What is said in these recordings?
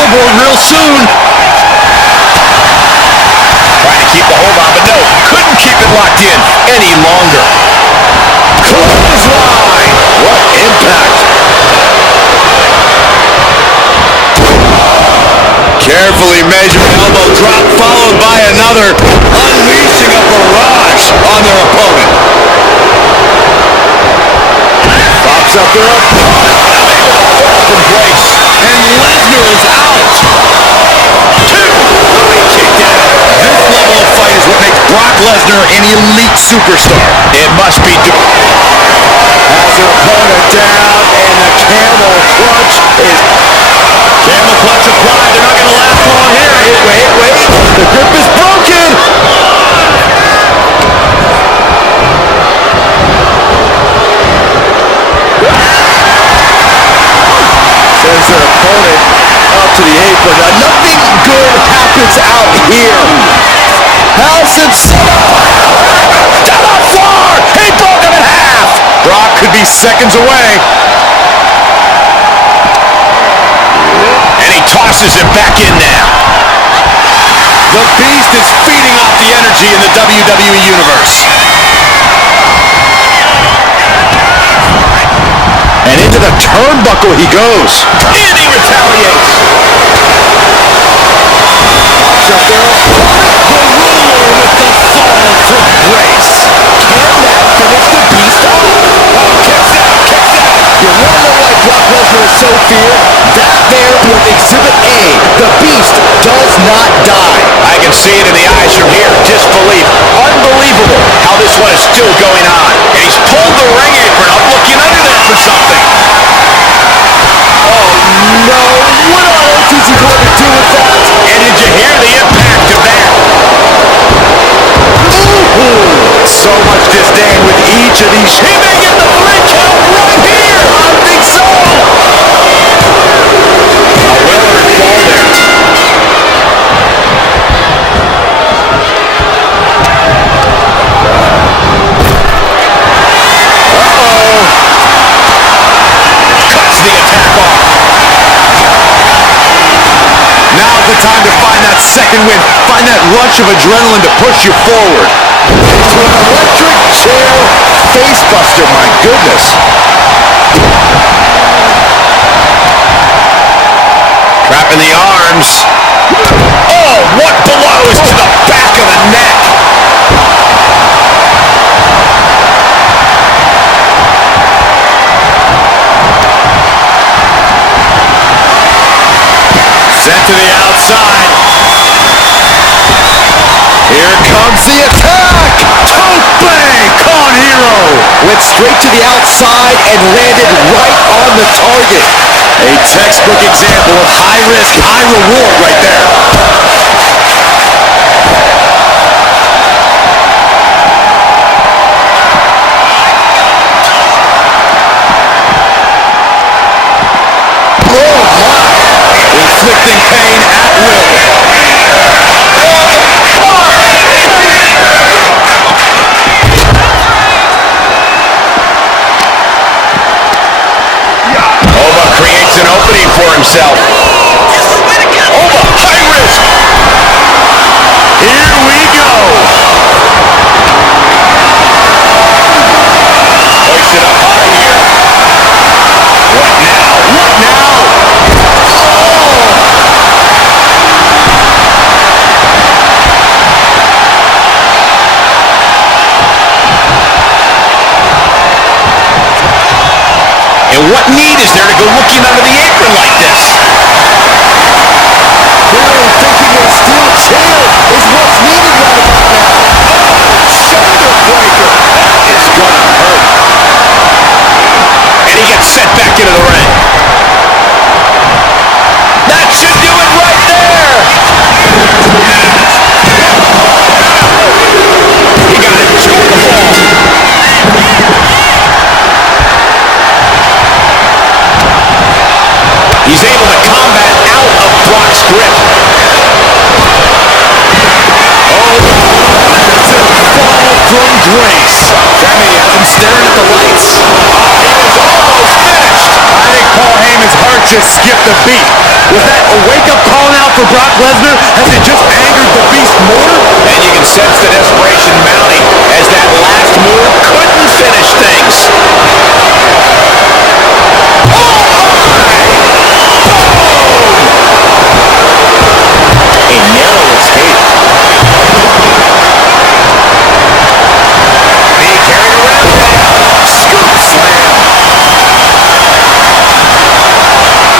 scoreboard real soon. Trying to keep the hold on, but no, couldn't keep it locked in any longer. Clothesline! What impact! Carefully measured elbow drop, followed by another, unleashing a barrage on their opponent. Pops up their opponent, unable to fall from grace, and Lesnar is out. 2, kicked out. This level of fight is what makes Brock Lesnar an elite superstar. It must be. Has their opponent down, and the camel clutch is. Camel clutch applied. They're not going to last long here. Wait. The grip is broken. Sends their opponent up to the apron. Now, nothing good happens out here. House him set up. To the floor. He broke him in half. Brock could be seconds away. And he tosses it back in now. The Beast is feeding off the energy in the WWE Universe. And into the turnbuckle he goes. And he retaliates. Pops up their opponent. The ruler with the fall from grace. Can that finish the Beast off? Oh, kicks out. You want to know why Brock Lesnar is so feared? That there was Exhibit A. The Beast does not die. I can see it in the eyes from here. Disbelief. Unbelievable how this one is still going on. And he's pulled the ring apron up, looking under there for something. Oh, no. What on earth is he going to do with that? And did you hear the impact of that? Ooh. So much disdain with each of these. He may get the 3 count right here. I think so. A well-earned fall there. Cuts the attack off. Now's the time to find that second win. Find that rush of adrenaline to push you forward. Into an electric chair facebuster, my goodness. Trapping the arms. Oh, what blows to the back of the neck. Sent to the outside. Here comes the attack! Tope con hero! Went straight to the outside and landed right on the target. A textbook example of high risk, high reward right there. Oh my! Inflicting pain at will. Creates an opening for himself. Oba, high risk. Here we go. Hoisted up high here. What now? What now? And what need is there to go looking under the apron like this? Clearly thinking a steel chair is what's needed right about now. Shoulder breaker. That is gonna hurt. And he gets sent back into the ring. That should do it right there. He got it just on the fall. He's able to combat out of Brock's grip. Oh, that's a fall from grace. Femi has him staring at the lights. Oh, he was almost finished. I think Paul Heyman's heart just skipped a beat. Was that a wake-up call now for Brock Lesnar? Has it just angered the Beast more? And you can sense the desperation mounting as that last move couldn't finish things. A narrow escape. Being carried around. Scoop slam.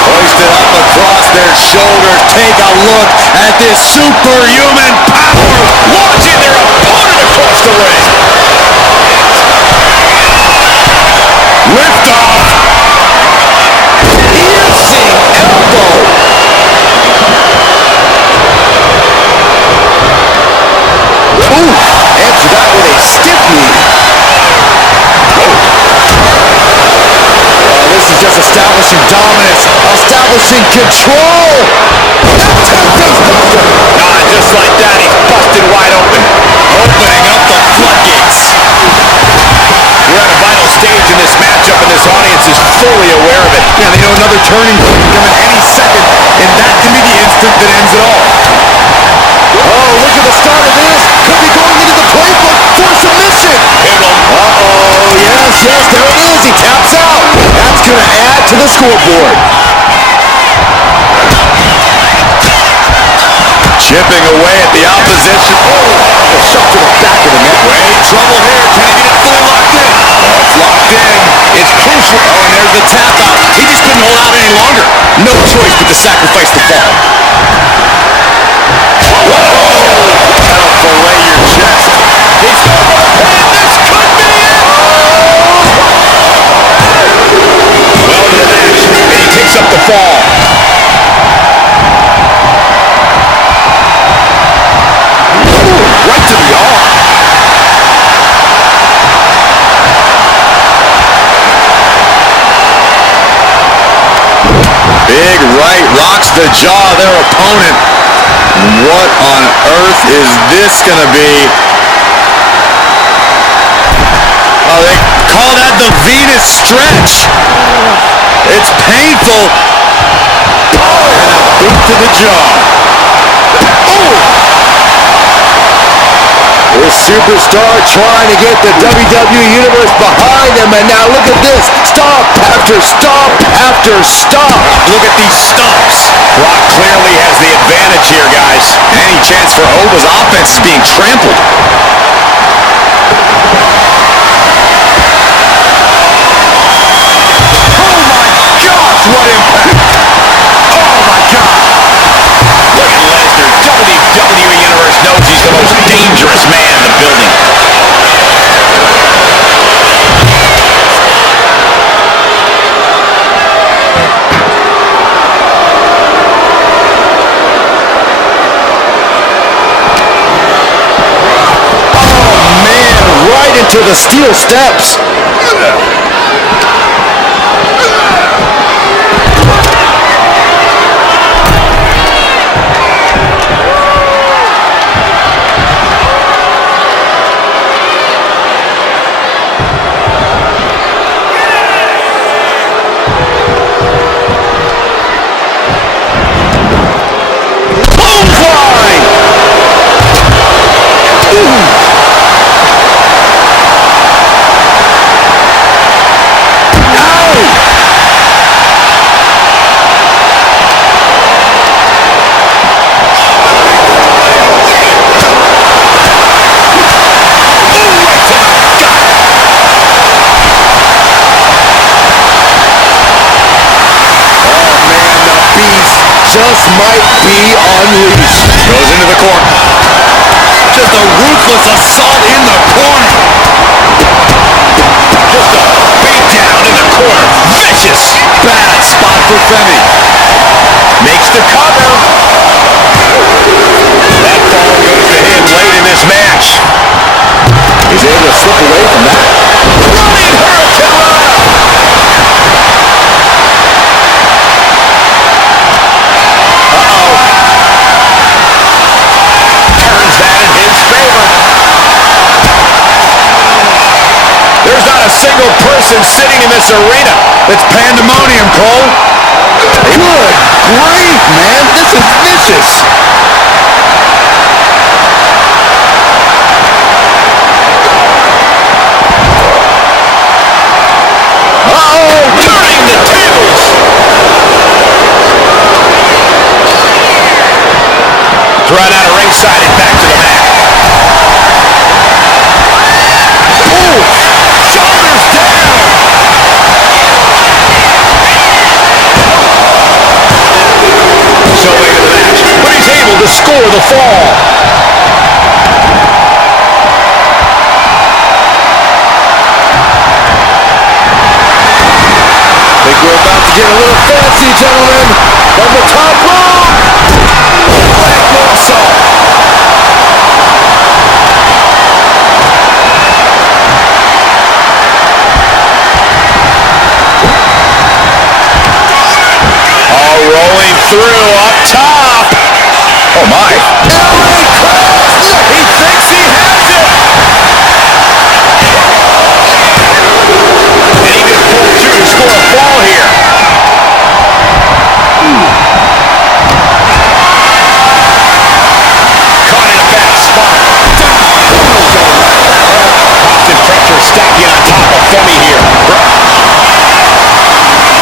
Hoisted up across their shoulders. Take a look at this superhuman power. Launching their opponent across the ring. Lift off. Piercing elbow. Ooh, answered that with a stiff knee. This is just establishing dominance, establishing control. Not just like that, he's busted wide open, opening up the floodgates. We're at a vital stage in this matchup, and this audience is fully aware of it. Yeah, they know another turning point coming any second, and that can be the instant that ends it all. Oh, look at the start of this. Could be going into the playbook for submission. Uh-oh, yes, there it is. He taps out. That's going to add to the scoreboard. Chipping away at the opposition. Oh, a shot to the back of the neck. Wait, trouble here. Can he get it fully locked in? Oh, it's locked in. It's crucial. Oh, and there's the tap out. He just couldn't hold out any longer. No choice but to sacrifice the fall. Whoa! That'll fillet your chest. He's going for the pin. This could be it! Well into the match, and he picks up the fall. Ooh, right to the arm. Big right rocks the jaw of their opponent. What on earth is this going to be? Oh, they call that the Venus stretch. It's painful. Oh, and a boot to the jaw. Oh! This superstar trying to get the WWE Universe behind him, and now look at this. Stomp after stomp after stomp. Look at these stomps. Brock clearly has the advantage here, guys. Any chance for Oba's offense is being trampled. Oh my gosh, what impact! Oh my God! Look at Lesnar. WWE Universe knows he's the most dangerous man in the building. Oh man, right into the steel steps. Just might be unleashed. Goes into the corner. Just a ruthless assault in the corner. Just a beat down in the corner. Vicious. Bad spot for Femi. Makes the cover. That fall goes to him late in this match. He's able to slip away from that. Running Hurricane Rana. There's not a single person sitting in this arena that's pandemonium, Cole. Good grief! endure the fall. I think we're about to get a little fancy, gentlemen. From the top rope. Leg moonsault. All rolling through up top. Oh my. He thinks he has it. And he just pulled through to score a fall here. Caught in a bad spot. Constant pressure stacking on top of Femi here.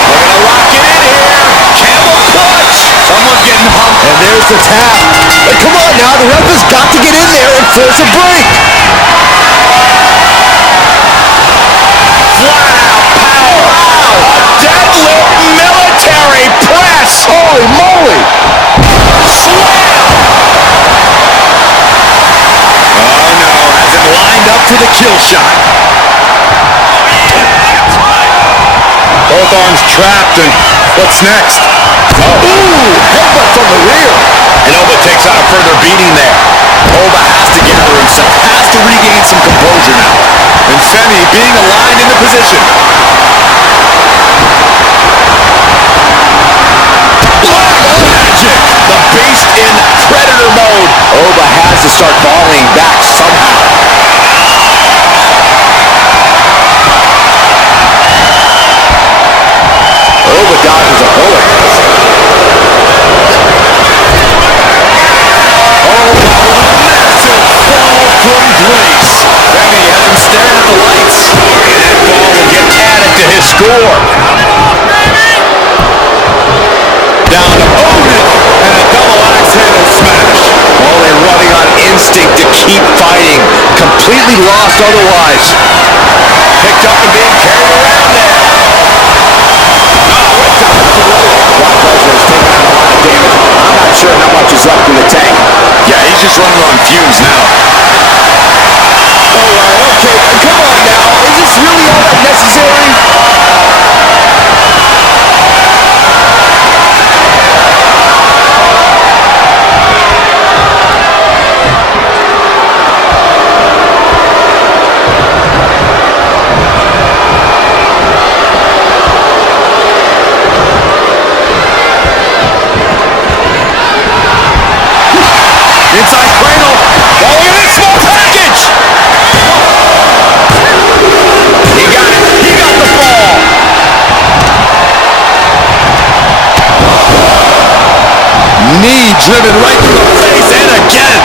They're gonna lock it in here. Camel clutch. Someone's getting humped. And there's the tap. But come on now, the ref has got to get in there and force a break. Flat out power. Wow. A deadlift military press. Holy moly. Slam. Oh no, has him lined up for the kill shot. Both arms trapped, and what's next? Oh. Ooh, headbutt from the rear. And Oba takes on a further beating there. Oba has to get over himself, has to regain some composure now. And Femi being aligned in the position. Black magic! The Beast in Predator mode. Oba has to start falling back somehow. Oba dodges a bullet. Oba with a massive fall from grace. Femi has him staring at the lights. And that ball will get added to his score. Down to Odin. And a double axe handle smash. Only running on instinct to keep fighting. Completely lost otherwise. Picked up and being carried around there. Brock Lesnar has taken on a lot of damage. I'm not sure how much is left in the tank. Yeah, he's just running on fumes now. Alright, okay, come on now. Is this really all that necessary? Inside cradle. Oh, look at this small package. He got it. He got the fall. Knee driven right through the face and again.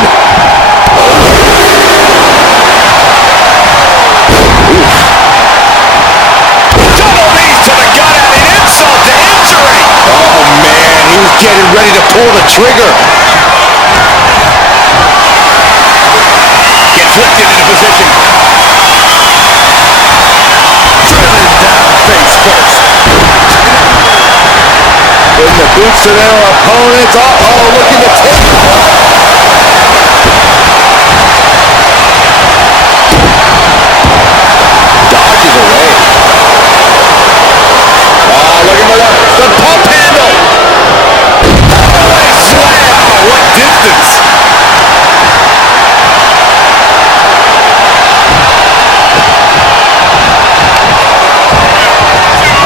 Double knees to the gut and an insult to injury. Oh, man. He was getting ready to pull the trigger. Gets lifted into position. Driven down face first. Putting the boots to their opponents. Uh-oh, looking to take. Dodges away. Oh, looking for the pump handle. Slam. Oh, what distance.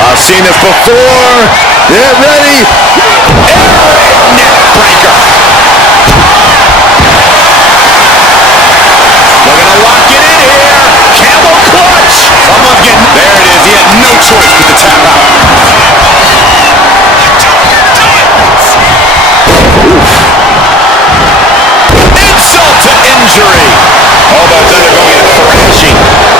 I've seen this before. Get ready. Neck breaker. They're going to lock it in here. Camel clutch. Someone's getting... There it is. He had no choice but to tap out. Insult to injury. Oba's undergoing a thrashing.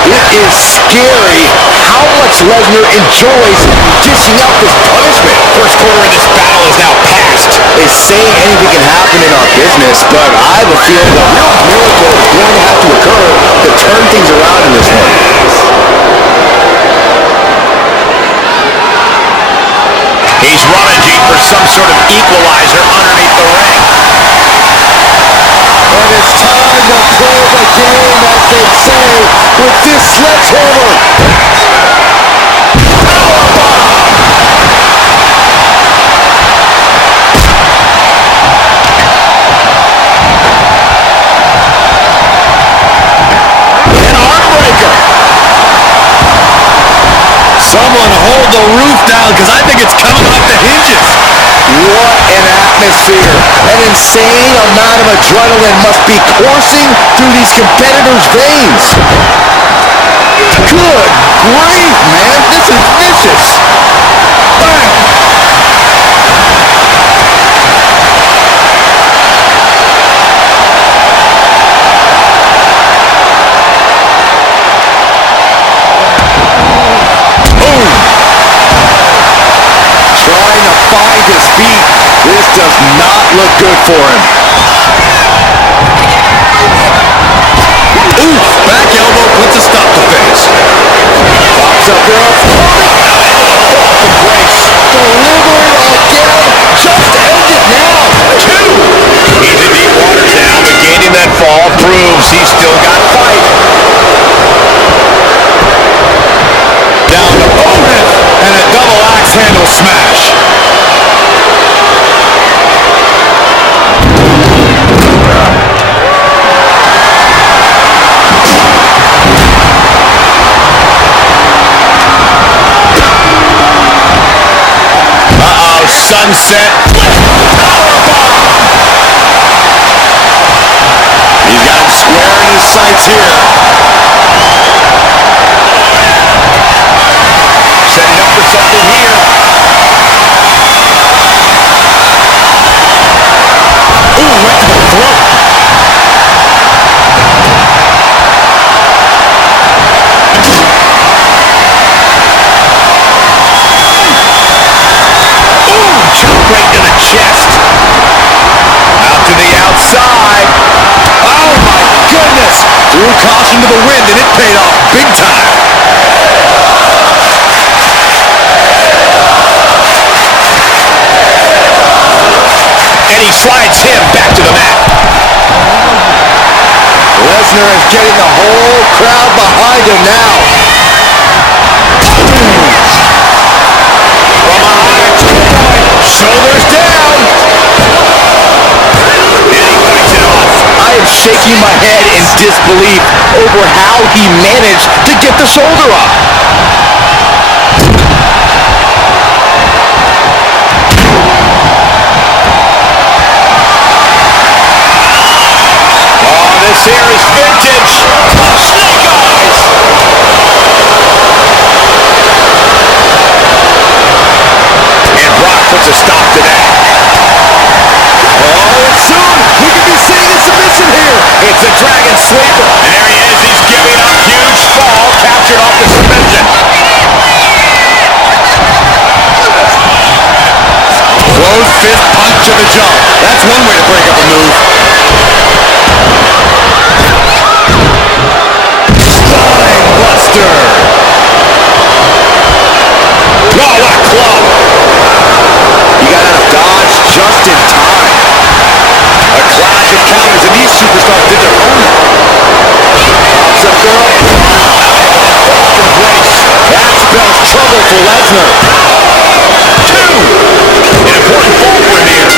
It is scary how much Lesnar enjoys dishing out this punishment. First quarter of this battle is now past. They say anything can happen in our business, but I have a feeling a real miracle is going to have to occur to turn things around in this one. He's rummaging for some sort of equalizer underneath the ring. to play the game, as they say, with this sledgehammer. Someone hold the roof down, because I think it's coming off the hinges. What an atmosphere. An insane amount of adrenaline must be coursing through these competitors' veins. Good grief, man. This is vicious. Bang. Trying to find his feet. This does not look good for him. Ooh, back elbow puts a stop to face. Pops up there. Embrace. Delivered again. Just end it now. 2. He's in deep waters now, but gaining that fall proves he's still got fight. Down to opponent. And a double axe handle smash. Uh-oh, sunset. Powerbomb. He's got him square in his sights here. Setting up for something here. Ooh, right to the throat. Ooh, chop right to the chest. Out to the outside. Oh my goodness. Threw caution to the wind, and it paid off big time. And he slides him back to the mat. Lesnar is getting the whole crowd behind him now. From behind, shoulders down. And he fights it off. I am shaking my head in disbelief over how he managed to get the shoulder up. This here is vintage. Snake eyes. And Brock puts a stop to that. Oh, and soon we could be seeing a submission here. It's a dragon sleeper. And there he is. He's giving up. Huge fall. Captured off the submission. Closed fist punch to the jaw. That's one way to break up a move. Buster. Oh, what a club. He got out of dodge just in time. A clash of counters, and these superstars did their own. Pops up there. Embrace. That spells trouble for Lesnar. 2. An important fall for him here.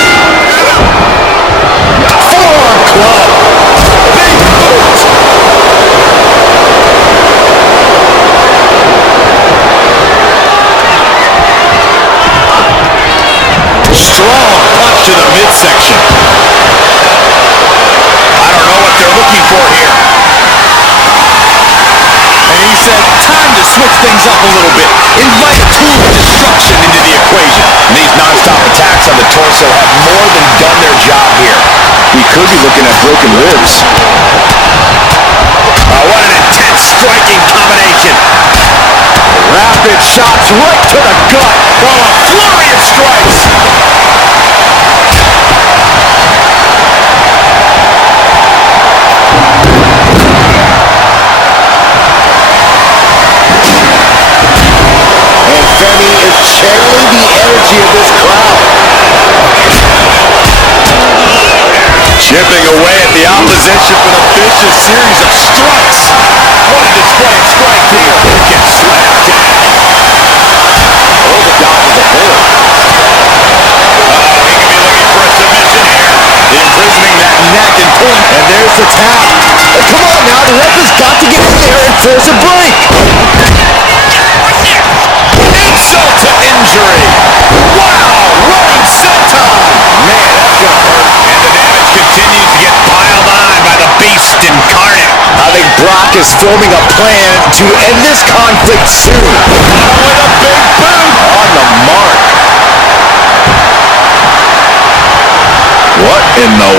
Forearm club. Big boot. Strong punch to the midsection. I don't know what they're looking for here. And he said, time to switch things up a little bit. Invite a tool of destruction into the equation. And these non-stop attacks on the torso have more than done their job here. We could be looking at broken ribs. What an intense striking combination. Rapid shots right to the gut. Oh, a flurry of strikes. And Femi is channeling the energy of this crowd. Chipping away at the opposition with a vicious series of strikes. What a display of strength here. Gets slammed down. Oh, the dog is a bullet. He could be looking for a submission here. Imprisoning that neck and pulling. And there's the tap. Oh, come on now. The ref has got to get in there and force a break. Insult to injury. Wow, running senton. Man, that's going to hurt. And the damage continues to get piled on by the Beast Incarnate. I think Brock is forming a plan to end this conflict soon. With a big boot on the mark. What in the